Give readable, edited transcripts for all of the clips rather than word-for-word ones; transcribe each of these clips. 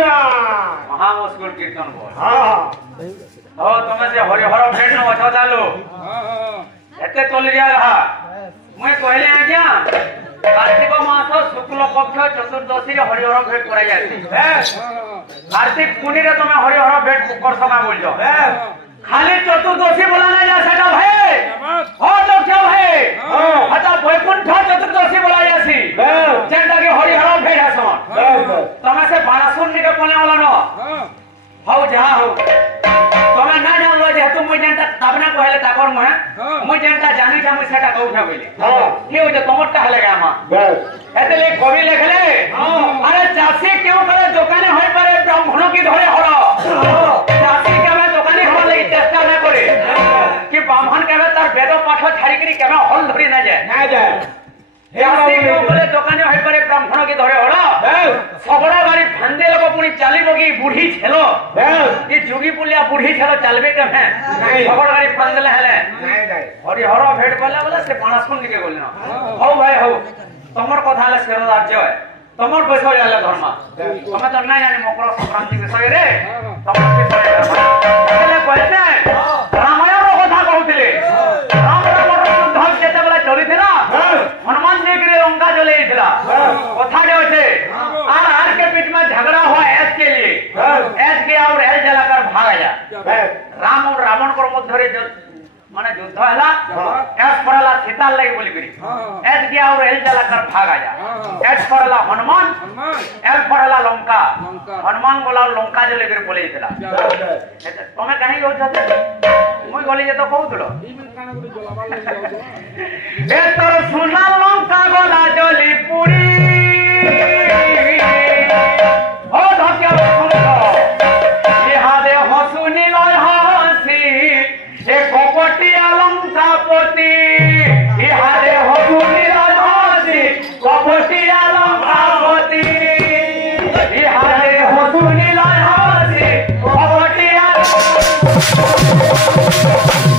महा मुस्कुल कीर्तन बोल हो तुम से हरिहर भेट न अछ चालू एते तोल रिया रहा मुई कहले आज्ञा कार्तिक मास शुक्ल पक्ष चतुर्दशी रे हरिहर भेट करा जाती कार्तिक पुनी रे तुम हरिहर भेट कर समय बोल जो खाली चतुर्दशी बोला नहीं जा सेटा भाई हो तो क्या भाई हटा वैकुंठ चतुर्दशी बोला जासी जेंटा के हरिहर भेट आसन तमे से बारासुर निके पने वाला न हो जा हो तमे ना जान लो जे तुम मुई जेंटा तबना कहले ताकर मुई जेंटा जानी जा मुई सेटा कहउठा बोली की हो जे तमरटा हले गामा एतले कवि लिखले अरे चासी क्यों करे दुकाने होई पारे ब्राह्मण की धरे हड़ चासी के दुकाने हड़ लगी चेष्टा ना करे कि ब्राह्मण के तार वेद पाठ छाड़ी करी केना हल धरी ना जाए चासी क्यों करे दुकाने होई पारे ब्राह्मण की धरे हड़ सबड़ा गाड़ी फंदे लोग पुनी चाली बगी बूढ़ी छेलो ये जुगी पुलिया बूढ़ी छेलो चलबे के है सबड़ा गाड़ी फंदले हेले हरिहर भेट कला वाला से पाणसुन निके बोलना हो भाई हो तमर कथा हले शेर राज्य है तमर विषय हले धर्म तमे तो ना जानि मकर संक्रांति विषय रे तमर विषय हले कहते रामायण रो कथा कहउतिले राम रावण युद्ध केते बेला चलिथिला हनुमान जी के लंका जलेइथिला कथा जे होछे आर के बीच में झगड़ा हुआ ऐस के लिए ऐस के और एल जलाकर भाग आया राम और रावण को मध्य रे माने युद्ध हला एस परला सीता लई बोली करी एस गया और एल जलाकर भाग आया एस परला हनुमान एल परला लंका हनुमान बोला लंका जले कर बोले इतला तमे कहीं हो जाते मुई गली जे तो कहउतलो ए तोर सुना लंका गोला जली पुरी ओ धक्या सुनो इहादे हसुनी लय हसी ए कपटिया लंकापति इहादे हसुनी लय हसी कपटिया लंकापति इहादे हसुनी लय हसी कपटिया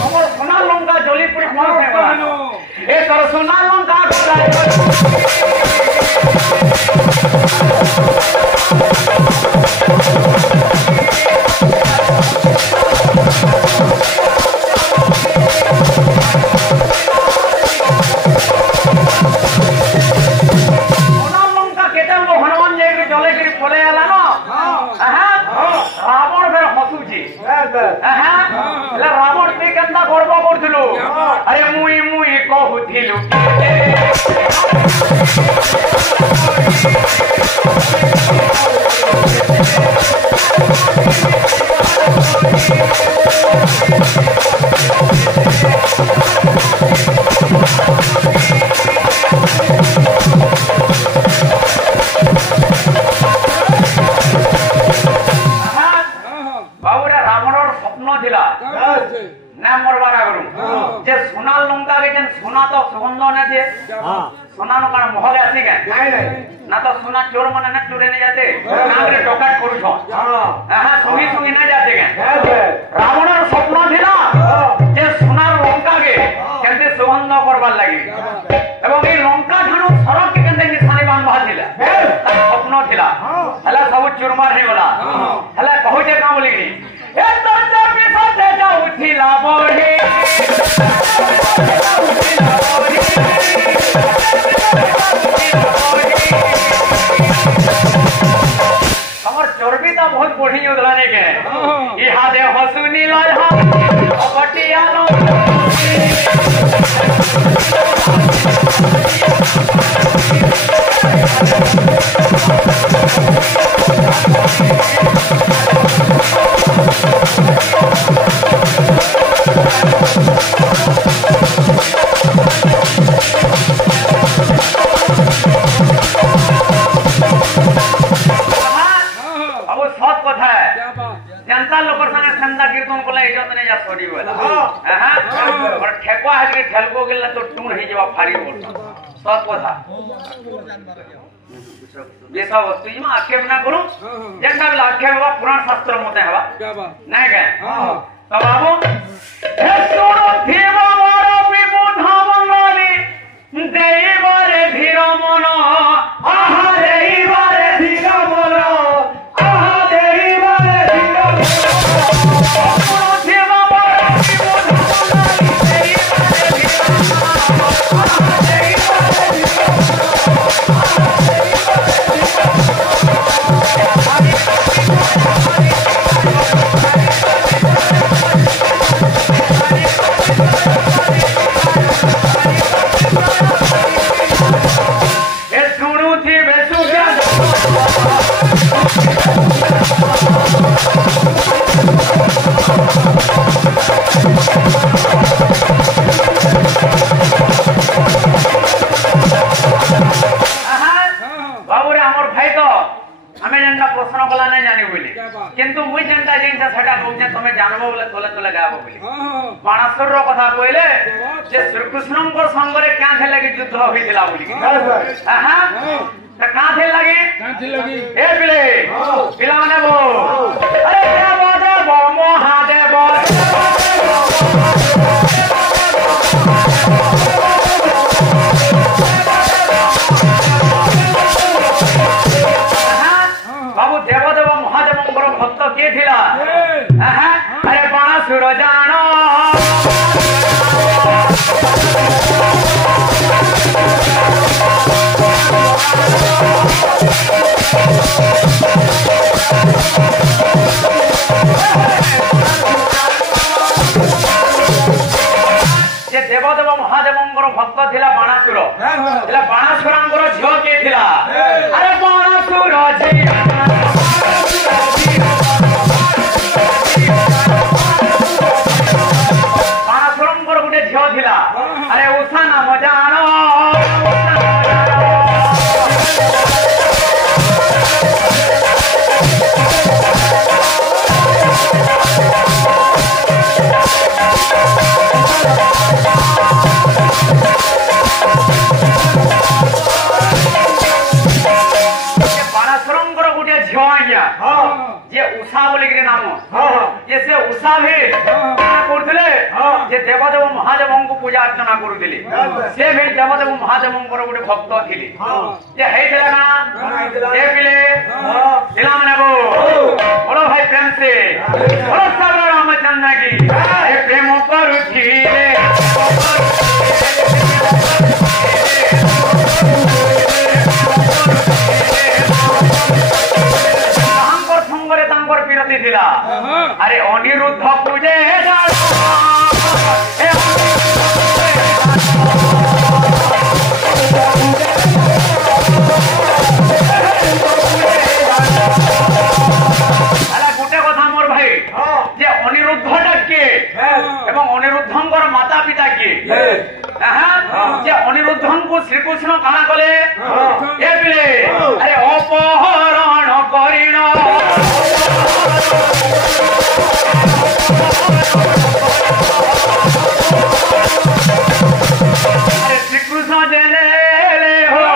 हमर सोना लंका जलीपुर हमर से ए तोर सोना लंका गोला रावण पे केंता गर्व करथिलु अरे मुई मुई कहूथिलु बाबूरा रावणर स्वप्न थिला ना मरबार आगरु जे सोना लंका के जन सोना तो सुगंध न थे सोना नो कान महल आसी के नहीं ना तो सोना चोर माने न चोरे नहीं जाते नागरे डकाट करू छो हां संगी संगी न जाते के रावणर स्वप्न थिला जे सोना लंका के केते सुगंध करबार लागि एवं ए लंका ठानु सरक के केते निशानी बांध बाथिला स्वप्न थिला हला सब चुरमार हे बोला हला कहू जे का बोली ए तो जब साथे जाऊ थिला बोही हमर चर्बी तो बहुत बढ़ी उगलाने के इहा दे हसुनी लय कपटिया लो जनता लोकर संगे ठंडा कीर्तन कोला इज्जत नहीं जा छोड़ी वाला हां और ठेकवा है कि ठेलको गेल तो टूर ही जवाब फाड़ी बोल सब कथा ये सब वस्तु में आक्षेप ना करूं जनता बिल आक्षेप होगा पुराण शास्त्र मते हवा क्या बात नहीं कहे तब बाबू हे सुनो धीवा मोर विबुधा मंगली देईबारे धीर मन आहा देईबारे धीर मन आहा प्रश्न कला नहीं जानी बोली किंतु मुई जनता जिनसे सेटा कहूचे तमे जानबो बोले तोले तोले गाबो बोली बाणासुर रो कथा कहले जे श्री कृष्णंकर संगरे क्या थे लगी युद्ध होइतिला बोली हां त का थे लगी ए पिले पिला माने बो अरे देव देव महादेव बाबू देवदेव महादेवंकर भक्त किए थिला अरे बाणासुर जान जे देवदेव महादेवंकर भक्त थिला बाणासुर थिला बाणासुरंकर झियो किए थिला अरे बाणासुर झियो बाणासुरंकर गुटे झियो थिला अरे उषा नाम जान बाणासुरंकर गुटे झियो आज्ञा जे उषा बोली के नाम ये से उषा भी करथिले जे देवदेव महादेवं को पूजा अर्चना करूथिले से भी देवदेव महादेवंकर गुटे भक्त थिले जे हेइतला ना ए पिले पिला माने बो बोलो भाई प्रेम से बोलो सब रामचंद्र की ए प्रेम करूथिले अरे अनिरुद्ध पूजे गोटे कथा मोर भाई जे अनिरुद्ध किए एवं अनिरुद्धंकर माता पिता किए जे अनिरुद्ध को श्रीकृष्ण कहा कले ए पिले अरे अपहरण करिण अरे श्रीकृष्ण जेने हो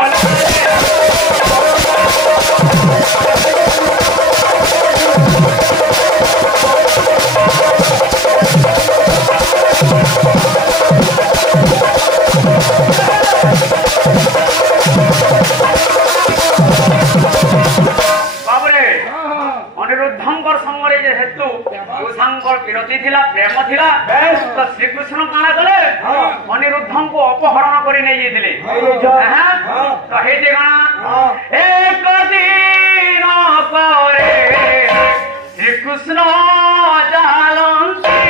अनिरुद्धंकर संगरे जे हेतु उषांकर विरति थिला प्रेम थिला तो श्रीकृष्ण काना कले अनिरुद्धं को अपहरण करि नै जेतिले तो हे जे गाना एक दिन करे श्रीकृष्ण जालंती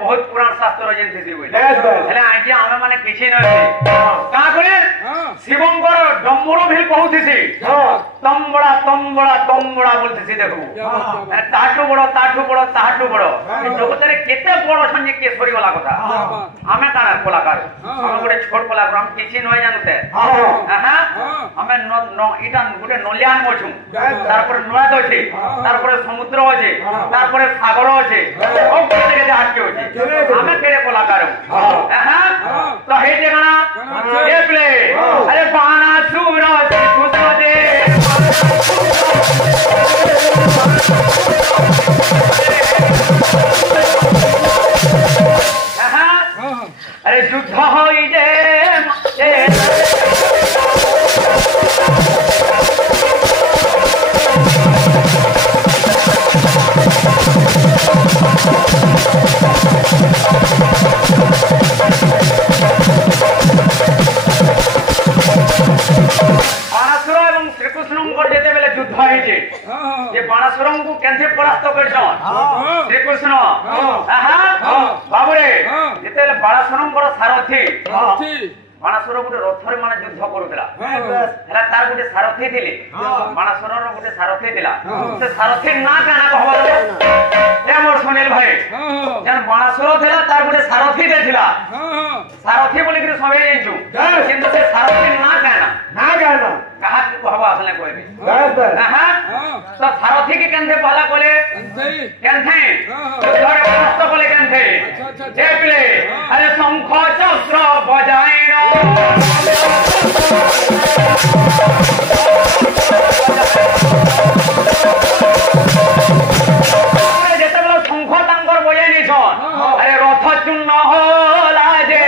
बहुत पुराण शास्त्र जेनथि बोले हेले आजी आमे माने किछि नथि का करे शिवंकर डम्बरो भी कहउथिसि तंबड़ा बोलथिसि देखु ताठु बड़ ताठु बड़ जगतरे केते बड़ संजे के सरी वाला कथा आमे काना कलाकार हम गोटे छोट कलाकार हम किछि नय जानते हमें इटा गोटे नलियान मछु तार पर नळा अछि तार पर समुद्र अछि तार पर सागर अछि ओ केते जहाज के अछि हमें केरे कलाकार तो हे जगना ए प्ले अरे बाणासुर कृष्ण दे যুদ্ধ হইলে बाणासुरंगु केंथे परास्त करछन श्री कृष्ण बाबुरे जेते बाणासुरंगर सारथी बाणासुर गोटे रथरे माने युद्ध करूला हला तार गोटे सारथी थिले बाणासुरर गोटे सारथी थिला से सारथी ना काना कहबा ए मोर सुनील भाई जन बाणासुर थिला तार गोटे सारथी दे थिला सारथी बोली कि सबे जेजु किंतु से सारथी ना काना कहा कहबा असले कहबे तो सारथी के केंथे पहला कोले केंथे थोड़े प्रश्न कोले केंथे देखले अरे शंख चक्र बजाइनो जेते बेला शंख तांकर बजाइ नि छन अरे रथ चूर्ण होला जे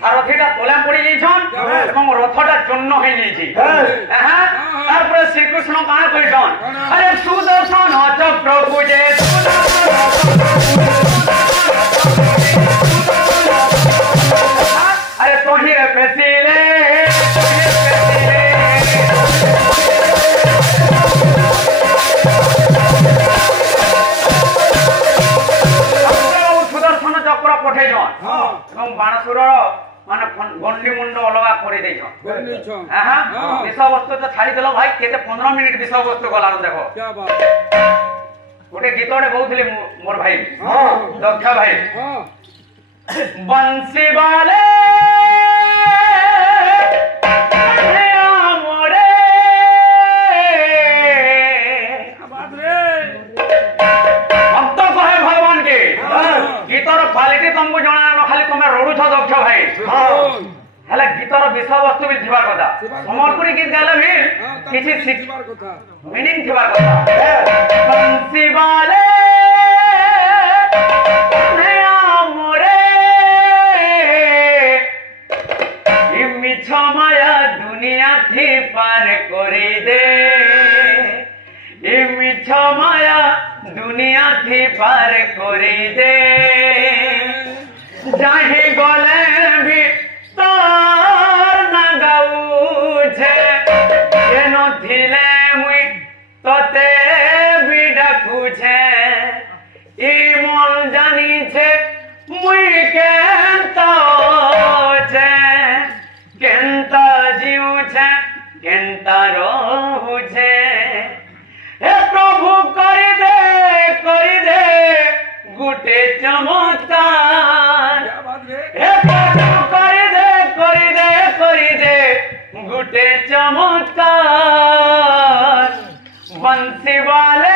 सारथीटा तोला पड़ी जाइछन एवं रथटा चूर्ण हो जाइछि तारपर श्री कृष्ण का कहिछन अरे सुदर्शन चक्र पूजे अरे तोही रे पेसिले सुदर्शन चक्र पठेछन एवं बाणासुर माने गंडी मुंड अलगा कर देछन विषय वस्तु तो छाड़ी देलो भाई केते 15 मिनिट विषय वस्तु गला देखो क्या बात गोटे गीतडे बहुतले मोर भाई दक्ष भाई बंसी वाले गीतर क्वालिटी तुमको जना न खाली तुमे रोडुछ दक्ष भाई हेला गीतर विषय वस्तु भी थिबार कथा समर्पणी गीत गाले भी किछि शिखबार कथा मीनिंग थिबार कथा बंसी वाले ने आमरे इ मिछ माया दुनिया थी पार करी दे इ मिछ माया दुनिया थी पार करी दे जाहि गले भी तार न गाउछे केनो थिले मुई तते भी डाकुछे इ मन जानिछे मुई केंता छे केंता जीउछे केंता रहुछे हे प्रभु कर दे गुटे चमत्कार हे प्रभु कर दे गुटे चमत्कार बंसी वाले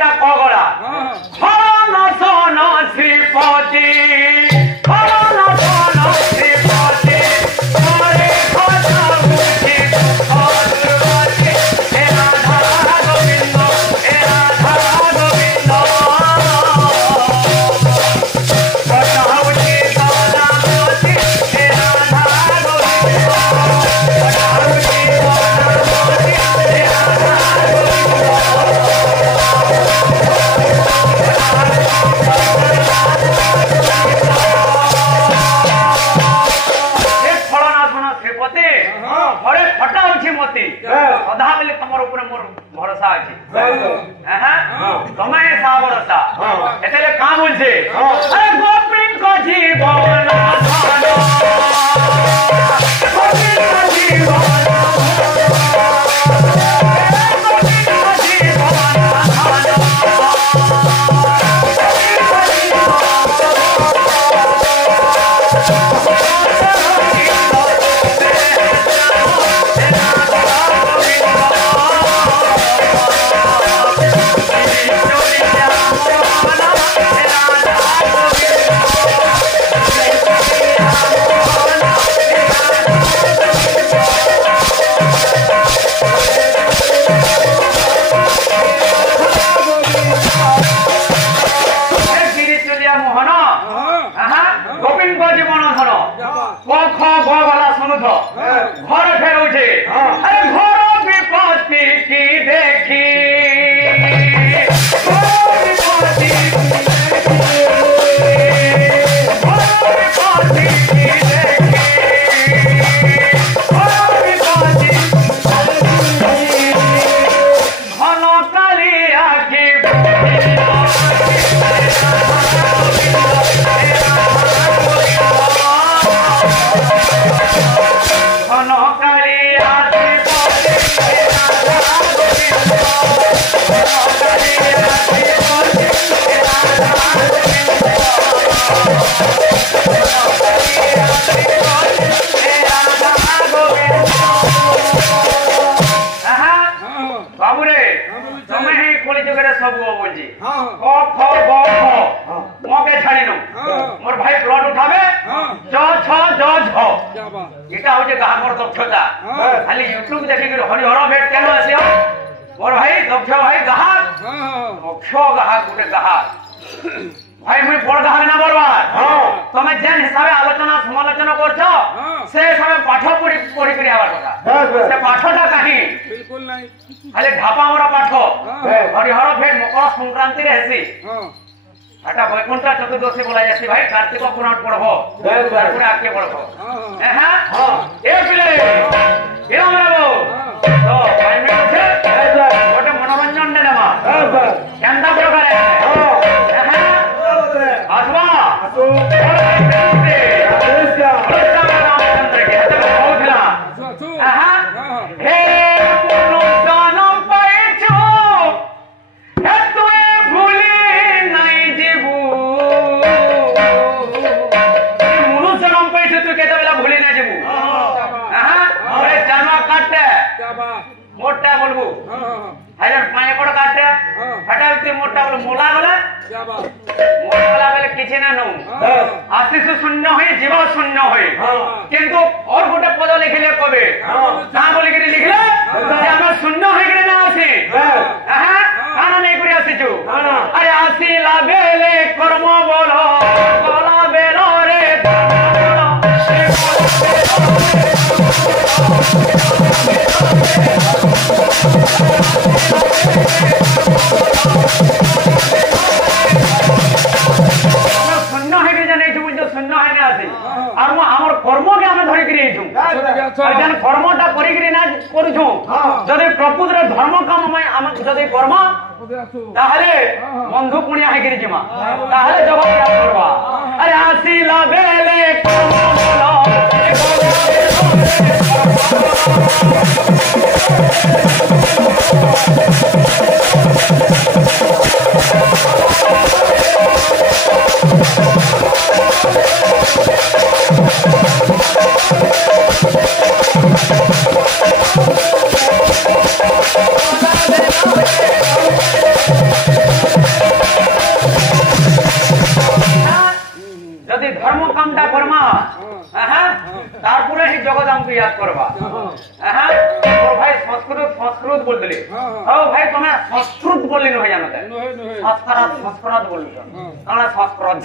गीता कगला हरण सन श्रीपति हरण सन श्रीपति हरे खजा उठी दुर्गति हे राधा गोविंद हे राधा गोविंद पटाउची सदामती हे राधा गोविंद पटाउची सदामती हे राधा हरे फटा उठी मती सदा बेले तमर ऊपर मोर भरोसा अछि तमे सा भरोसा एतले का बोलछे अरे गोपिन को जीवन धन गोपिन को जीवन घर फेरुचे अरे घर विपत्ति की देखी घन कालिया की सब बोलजी ओ ख ब ख मके छाड़िनु मोर भाई प्लॉट उठावे ज छ ज झ एटा होजे गामर दक्षता खाली यूट्यूब देखि के हरिहर भेट केन आसियो मोर भाई दक्ष भाई गाहा दक्ष गाहा गुटे गाहा भाई मुई बड़ गाहा ना बरबार तमे जेन हिसाबे आलोचना समालोचना करछो से हिसाबे पाठ पढि करि आवर कथा से पाठटा काहे बिल्कुल नाही खाली ढापा हमरा पाठ हरिहर भेट मकर संक्रांति रे हेसी आटा वैकुंठ चतुर्दशी बोला जासी भाई कार्तिक पुराण पढ़बो तारपरे आके पढ़बो हां ए पिले ए हमरा तो भाई में আছে ওটা मनोरंजन ने देमा केंदा प्रकार है हां আসবা আসো रामचंद्र के हाथ में होखला हां हे पुरुषानम पाइछु हे तुए भूली नहीं जीवू पुरुषानम पाइछु तू केते बेला भूली नहीं जीवू हां अरे जानो काटे क्या बात मोटा बोलबू हां पाए कोड काटे हटा उते मोटा बोल मोला गला क्या बात मोला गला बेले किछि ना नु आशीष शून्य होई जीव शून्य होई किंतु और गोटे पद लिखले कबे ना बोली के लिखले जे हम शून्य होई के ना आसी हां काना नहीं करी आसीछु अरे आसी लागेले कर्म बोलो कला बेलो रे शून्य है के जाने छु जो शून्य है ना आसी और हमर कर्म के हम धरि करी छु और जन कर्मटा करी करी ना करू छु जदि प्रकृत रे धर्म काम हम जदि कर्म ताहले बंधु पुण्य है करी जिमा ताहले जगत क्या करबा अरे आसी लागेले कर्म बोलो हमको याद करबा हां तो भाई संस्कृत बोल देले ओ भाई तुमे संस्कृत बोलली न जानो ते संस्कृत बोलली काना संस्कृत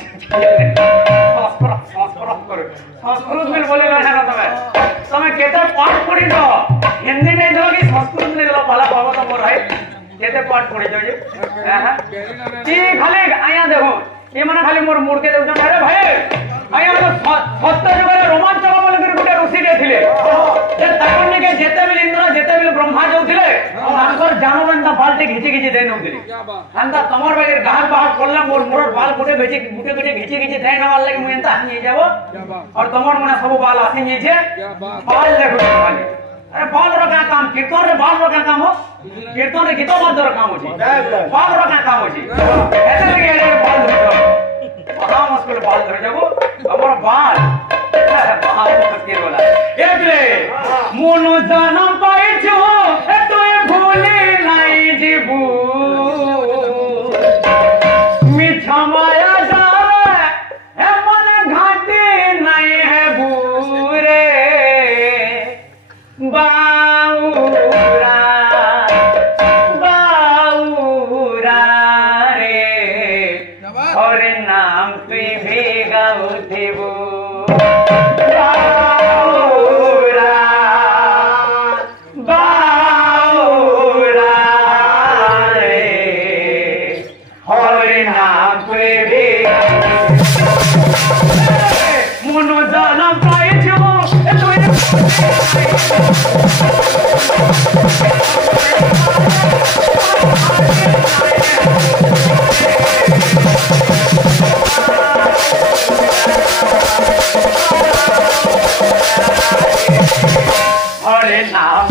कर संस्कृत में बोले न जानो तुमे केते पाठ पढ़ी दो हिंदी नहीं दो कि संस्कृत नहीं दो भला बाबा तो मोर भाई केते पाठ पढ़ी दो ये हां ई खाली आया देखो ये माने खाली मोर मुड़ के देउ अरे भाई आया तो सत्य जुगरे रोमांच बोल कर गुटे ऋषि दे थिले जे ताकने के जेते बिल इंद्र जेते बिल ब्रह्मा जाउथिले तांकर जानवंता बाल्टी घिची दे नउथिले अंता तमर बागे गाल बाहर कोल्ला मोर बाल गुटे घिची दे न वाला कि मुएंता नहीं जाबो और तमर मने सब बाल आसी नहीं छे बाल देखो खाली अरे बाल रो का काम कीर्तन रे बाल रो का काम हो कीर्तन रे गीतो बाल रो काम हो बाल रो का काम हो ऐसे लगे बाल धरो महा मुश्किल बाल धर जाबो हमर बाल बाल मुश्किल होला एकले मोनो जानम पाइछु तोय भूले नाही जीबू मिठा माया जावे हे मन घाटी नहीं है बूरे बाऊरा रे और नाम पे भी गाऊ देबो बाऊरा रे और नाम पे भी मोनो जाना पाए जो हरे नाम